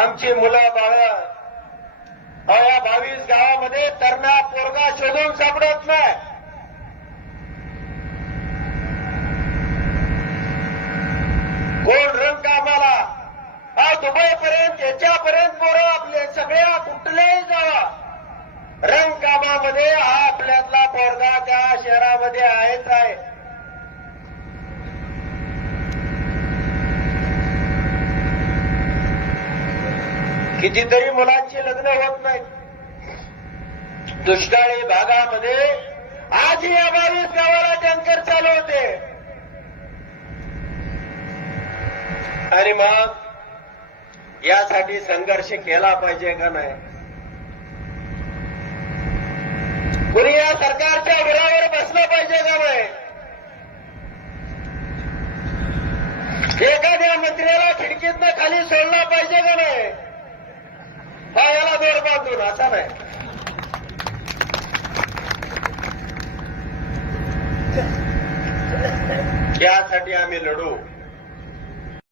आमची मुलं बाळ या 22 गावामध्ये तरणा पोरगा शोधून सापडत नाही. कोण रंग कामाला दुबईपर्यंत याच्यापर्यंत पोरं आपले सगळ्या कुठल्याही जावा रंग कामामध्ये हा आपल्यातला पोरगा त्या शहरामध्ये आहेच आहे. कितीतरी मुलांची लग्न होत नाहीत. दुष्काळी भागामध्ये आजही या 22 गावाला टँकर चालू होते. आणि मग यासाठी संघर्ष केला पाहिजे का नाही? कुणी या सरकारच्या उरावर बसलं पाहिजे का नाही? एखाद्या मंत्र्याला खिडकीतनं खाली सोडला पाहिजे का नाही? पायाला दोर बांधून असा नाही. यासाठी आम्ही लढू.